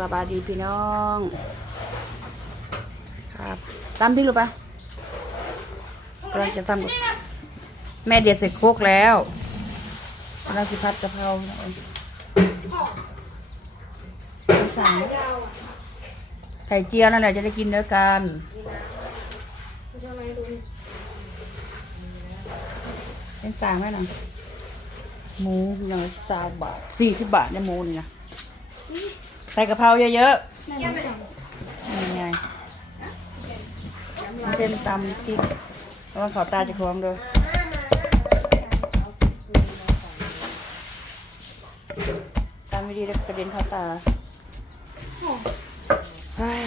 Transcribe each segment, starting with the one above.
สบายดีพี่น้อง ครับตามพี่รู้ปะกำลังจะทำกับแม่เดียดเสร็จโคกแล้วกำลังสิพัดกะเพราสั่งไข่เจียวนั่นแหละจะได้กินด้วยกันเป็นสั่งไหมน่ะหมูหน่อยสามบาทสี่สิบบาทเนี่ยหมูนี่นะ ใส่กะเพราเยอะๆยังไงมันเป็นตำพริกเพราะว่าเขาตาจะคล้องด้วยตำไม่ดีแล้วกระเด็นเข้าตาเฮ้ย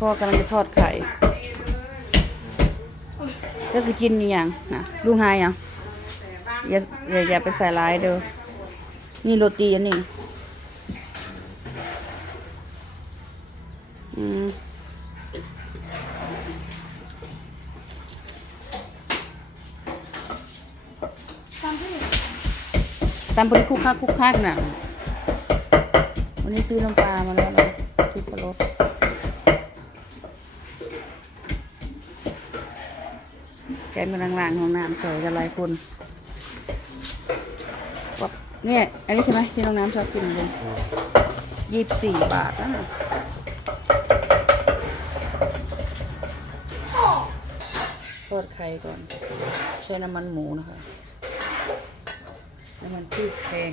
พ่อกำลังจะทอดไข่จะสิกินนี่ยังนะลุงหายยังอย่าอย่าอย่าไปใส่ร้ายเด้อ นี่โรตีอันนี้อืมตามบริคุกคักคุกคักน่ะวันนี้ซื้อน้ำปลามาแล้วนะทิพรสแกงกำลังล้างห้องน้ำสวยกันหลายคน เนี่ย อันนี้ใช่ไหมที่น้องน้ำชอบกินเลยยี่สิบสี่บาทนะทอดไข่ก่อน ใช้น้ำมันหมูนะคะ น้ำมันพืชแพง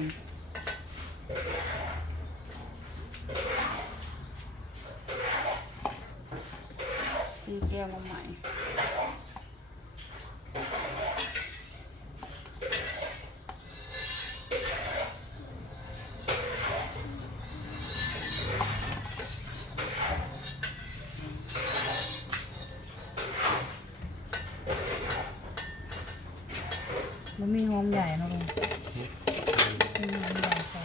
ซื้อแก้วมาใหม่ มันมีหอมใหญ่นะลุงมีหอมใหญ่ใส่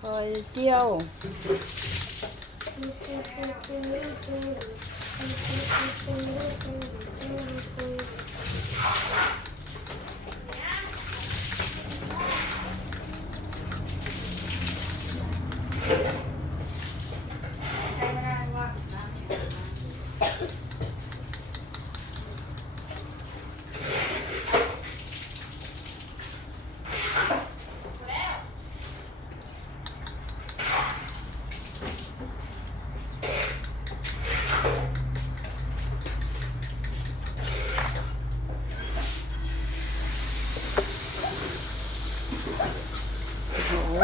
คอยเจียวโอ้โห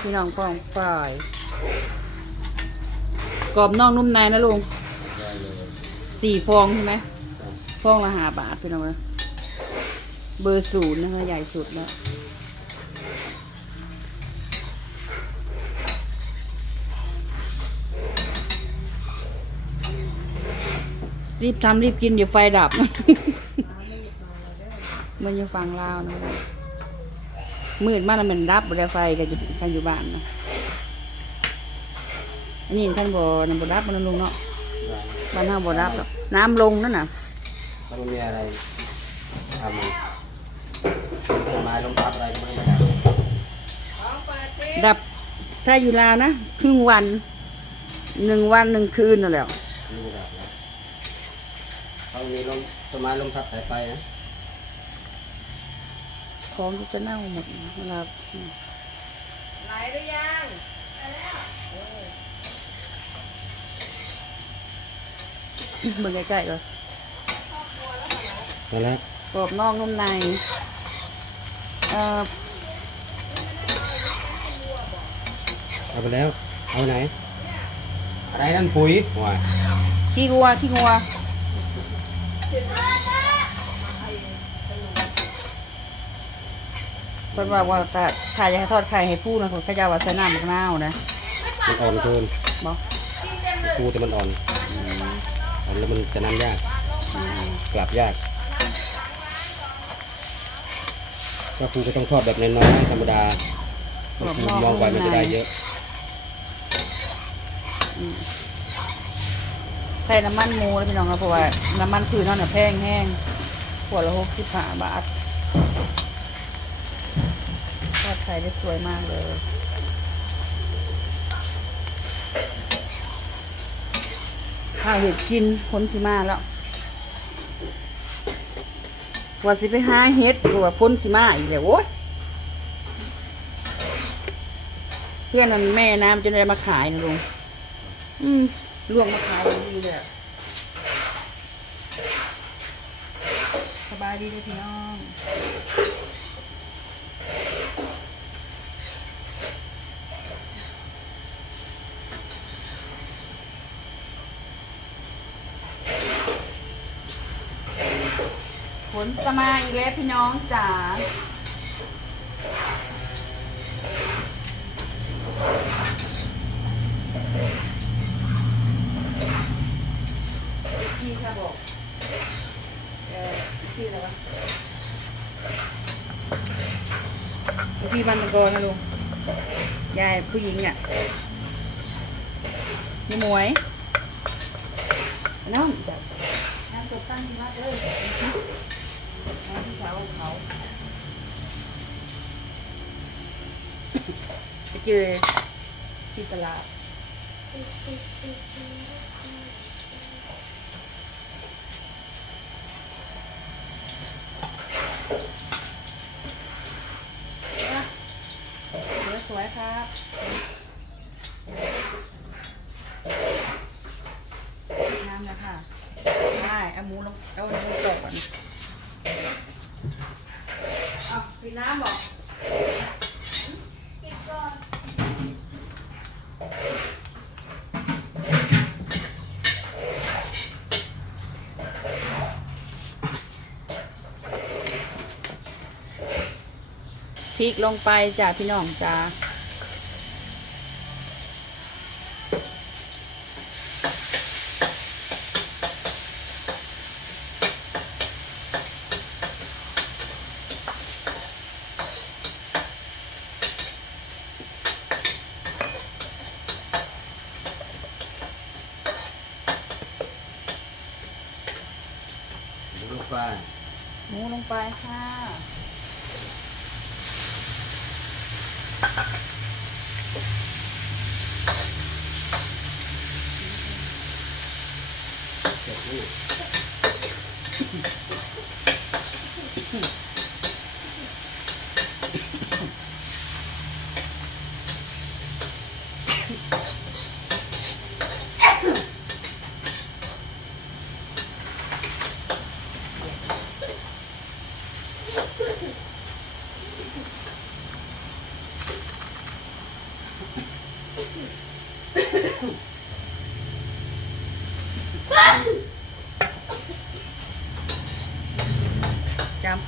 พี่ น้องฟองฝ่ายกรอบนอกนุ่มในนะลุงสี่ฟองใช่ไหมฟองละหาบาทพี่น้องเอ้ยเบอร์ศูนย์นะคะใหญ่สุดแล้วรีบทำรีบกินเดี๋ยวไฟดับ มันอยู่ฟังลาวนะ มืดมากแล้วมันดับบ่ได้ไฟกันอยู่กันอยู่บ้านเนาะอันนี้ท่านบ่นำบ่ดับมันลุงเนาะบ้านเฮาบ่ดับหรอกน้ำลงนั่นน่ะถ้ามันมีอะไรทำมันต้นไม้ลมพัดอะไรก็ไม่ได้ดับดับถ้าอยู่ลาวนะครึ่งวันหนึ่งวันหนึ่งคืนนั่นแหละไม่ได้ดับนะถ้ามันมีลมต้นไม้ลมพัดสายไฟนะ ของจะเน่าหมดเวลาไหลหรือยังเบิ่งใกล้ๆก่อนนั่นแหละกรอบนอกนุ่มในเอ่อเอาไปแล้ว เอาไหน อะไรนั่นปุ๋ยว้ายขี้งัวขี้งัว เพิ่นว่าว่าถ้าถ้าอยากให้ทอดไข่ให้ฟูนะผมก็จะเอาว่าใส่น้ำมะนาวนะมันอ่อนเกินบ่ปูแต่มันอ่อนอ่อนแล้วมันจะนั่นยากกลับยากก็ปูก็ต้องทอดแบบน้อยๆธรรมดาก็คือมองไปมันจะได้เยอะใส่น้ำมันหมูแล้วพี่น้องครับเพราะว่าน้ำมันคือเท่าน่ะแพงแห้งขวดละหกสิบห้าบาท ทอดไข่ได้สวยมากเลย ข้าวเห็ดกินพ้นสิมาแล้วว่าสิไปหาเห็ดหรือว่าพ้นสิมาอีกแล้วโว้ยเพื่อนันแม่น้ำจะได้มาขายนะลุงอืมลวกมาขายดีเลยสบายดีเลยพี่น้อง ฝ นจะมาอีกแล้วพี่น้องจ๋าพี่ค่ะบอกเออพี่อะไรวะพี่บันตะโกนนะลุงยายผู้หญิงอะยายหมวยน้องจับงานศพตั้งที่วัดเอ้ยน้อง พี่สาวของเขาไปเจอที่ตลาดเนื้อสวยครับน้ำนะค่ะได้เอาหมูลงเอาหมูตกก่อนเอาพี่ น้ำบอกพริกลงไปจ้ะพี่น้องจ้า มูลงไปค่ะเจ็ดลูก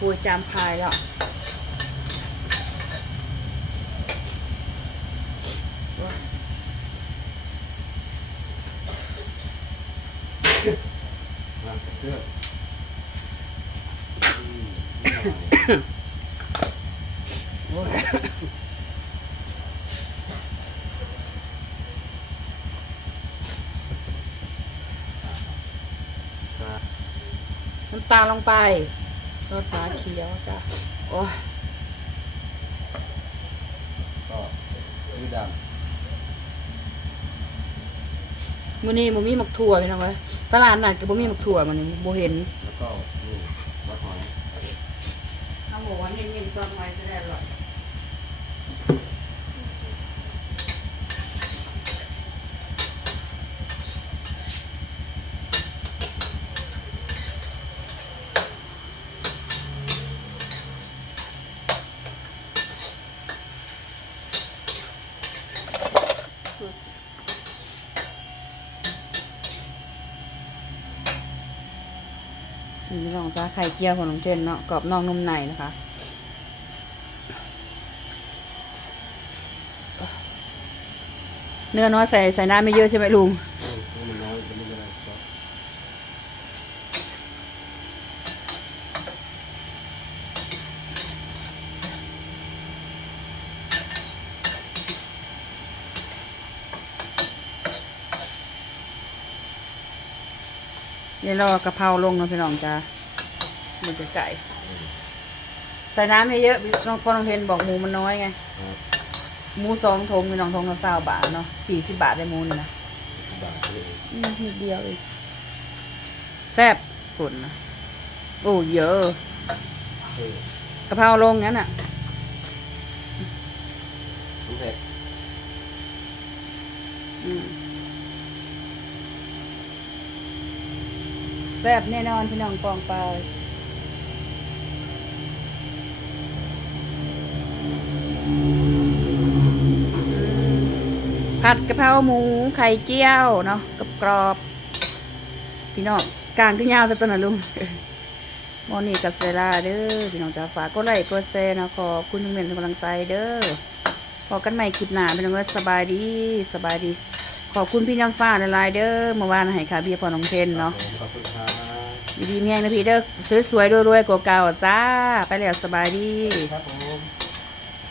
ปุยจามพายแล้วโอ้ยวางเครื่องอืมโอ้ยปลาน้ำตาลลงไป รสฟ้าเขียวจ้ะโอ้ยก็คือดมื้อนี้บ่มีหมักถั่วพี่น้องเอ้ยตลาดนัดก็บ่มีหมักถั่วมันนี่บ่เห็นำแล้วก็นี่วัดหอยเอาหมูเน้นๆซอนไว้จะได้อร่อย นี่ลองซะไข่เจียวของน้องเจนเนาะกรอบนอกนุ่มในนะคะเนื้อน้อยใส่ใส่น้ำไม่เยอะใช่ไหมลุง อืมตัวมันน้อยจะไม่เป็นไรครับ เดี๋ยวรอกะเพราลงเนาะพี่น้องจ้ามันจะไก่ ใส่น้ำเยอะๆน้องพ่อน้องเพนบอกหมูมันน้อยไง ครับหมูสองทงมีน้องทงละสาบาทเนาะสี่สิบบาทได้หมูนี่นะบาทนี่เองอืมนิดเดียวเองแซ่บขุนนะโอ้เยอะเออกะเพราลงงั้นอะ น้ำเผ็ดอืม ซ่บแน่นอนพี่น้องกองไปลาผัดกะเพราหมูไข่เจียวเนาะกับกรอบพี่น้องกลางขึ้นยาวซะตวนะลุงมอนี่กับเซราเด้อพี่น้องจ๋าฝากก็ไลค์ก็แชร์นะขอบคุณทุกเมนทุกกำลังใจเด้อพอกันใหม่คลิปหน้าพี่น้องก็สบายดีสบายดี ขอบคุณพี่น้ำฟ้าหลายๆเด้อเมื่อวานให้ค่ะเบียร์พอน้องเทนเนาะขอบคุณครับ ดีๆเมียนะพี่เด้อสวยๆรวยๆกว่าเก่าจ้า ไปแล้วสบายดี ครับผม